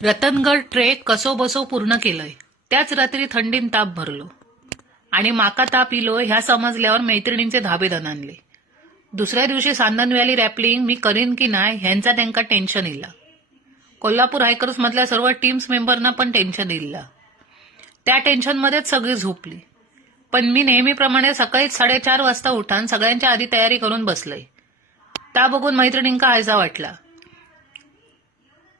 Ratangarh trek कसोबसो पूर्ण केलंय. त्याच रात्री थंडीन ताप भरलो आणि माका ताप इलो ह्या समजल्यावर मैत्रिणींचे धाबेदन आणले. दुसऱ्या दिवशी सांदन व्हॅली रॅपलिंग मी करीन की नाही ह्यांचा त्यांना टेन्शन इल्ला. कोल्हापूर हायकर्स मधल्या सर्व टीम्स मेंबरना पण टेन्शन इल्ला. त्या टेन्शनमध्येच सगळी झोपली. पण मी नेहमीप्रमाणे सकाळीच 4:30 वाजता उठान सगळ्यांच्या आधी तयारी करून बसलय. त्या बघून मैत्रिणींका हायसा वाटला.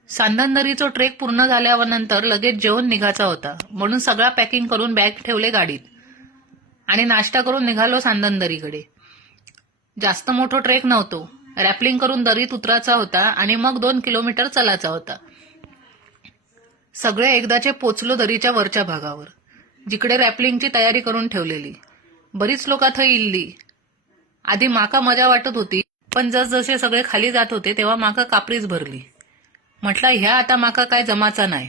सांदनदरीचो ट्रेक पूर्ण झाल्यावर नंतर लगेच जेवण निघायचा होता, म्हणून सगळा पॅकिंग करून बॅग ठेवले गाडीत आणि नाश्ता करून निघालो सांदनदरीकडे. जास्त मोठो ट्रेक नव्हतो. रॅपलिंग करून दरीत उतरायचा होता आणि मग 2 किलोमीटर चलायचा होता. सगळे एकदाचे पोचलो दरीच्या वरच्या भागावर, जिकडे रॅपलिंगची तयारी करून ठेवलेली. बरीच लोक थंय इल्ली. आधी माका मजा वाटत होती, पण जसजसे सगळे खाली जात होते तेव्हा माका कापरीच भरली. म्हटलं ह्या आता माका काय जमाचा नाही.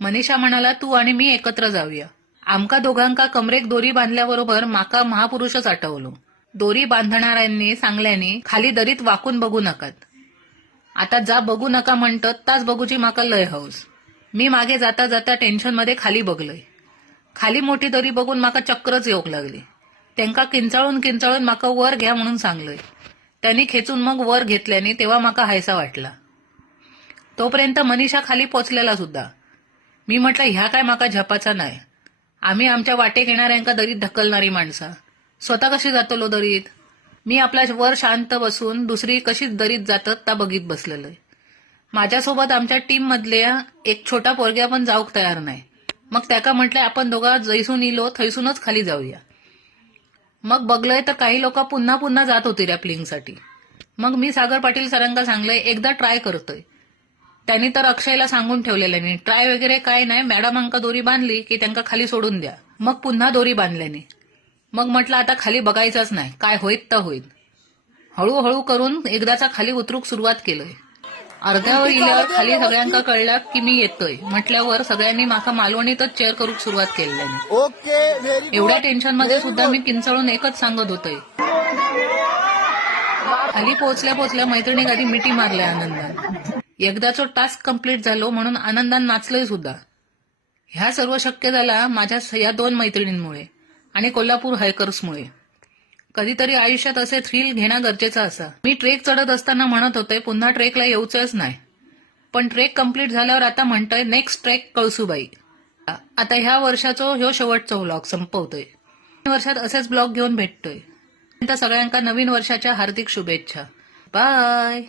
मनीषा म्हणाला तू आणि मी एकत्र जाऊया. आमका दोघांका कमरेक दोरी बांधल्याबरोबर माका महापुरुषच आठवलो. दोरी बांधणाऱ्यांनी सांगल्यानी खाली दरीत वाकून बघू नकात. आता जा बघू नका म्हणतात ताच बघूची माका लय हौस. मी मागे जाता जाता टेन्शनमध्ये खाली बघलय. खाली मोठी दरी बघून माका चक्करच येऊक लागली. त्यांका किंचाळून किंचाळून माका वर घ्या म्हणून सांगलंय. त्यांनी खेचून मग वर घेतल्याने तेव्हा माका हायसा वाटला. तोपर्यंत मनीषा खाली पोचलेला सुद्धा. मी म्हटलं ह्या काय माका झपाचा नाही. आम्ही आमच्या वाटेक येणाऱ्यांका दरीत ढकलणारी माणसा. स्वतः कशी जातलो दरीत. मी आपला वर शांत बसून दुसरी कशी दरीत जातात ता बघित बसलेलोय. माझ्यासोबत आमच्या टीम मधल्या एक छोटा पोरग्या पण जाऊक तयार नाही. मग त्याका म्हटलंय आपण दोघा जैसून इलो थैसूनच खाली जाऊया. मग बघलंय तर काही लोक पुन्हा पुन्हा जात होती रॅपलिंगसाठी. मग मी सागर पाटील सरांका सांगलंय एकदा ट्राय करतोय. त्यांनी तर अक्षयला सांगून ठेवलेल्याने ट्राय वगैरे काय नाही, मॅडमांका दोरी बांधली की त्यांना खाली सोडून द्या. मग पुन्हा दोरी बांधल्याने मग म्हटलं आता खाली बघायचंच नाही, काय होईत तर होईल. हळूहळू करून एकदाचा खाली उतरूक सुरुवात केलंय. अर्ध्यावर इल्यावर खाली सगळ्यांका कळलं की मी येतोय म्हटल्यावर सगळ्यांनी माका मालवणीतच चेअर करूक सुरुवात केल्याने. एवढ्या टेन्शन मध्ये सुद्धा मी किंचाळून एकच सांगत होतोय. खाली पोहोचल्या पोहोचल्या मैत्रिणी आधी मिठी मारल्या आनंदात. एकदाचो टास्क कंप्लीट झालो म्हणून आनंदान नाचलोय सुद्धा. ह्या सर्व शक्य झाला माझ्या या 2 मैत्रिणींमुळे आणि कोल्हापूर हायकर्समुळे. कधीतरी आयुष्यात असे थ्रिल घेणं गरजेचं असा. मी ट्रेक चढत असताना म्हणत होते पुन्हा ट्रेकला येऊचंच नाही. पण ट्रेक कंप्लीट झाल्यावर आता म्हणतोय नेक्स्ट ट्रेक कळसुबाई. आता ह्या वर्षाचो ह्यो शेवटचा व्लॉग संपवतोय. वर्षात असेच ब्लॉग घेऊन भेटतोय. सगळ्यांका नवीन वर्षाच्या हार्दिक शुभेच्छा. बाय.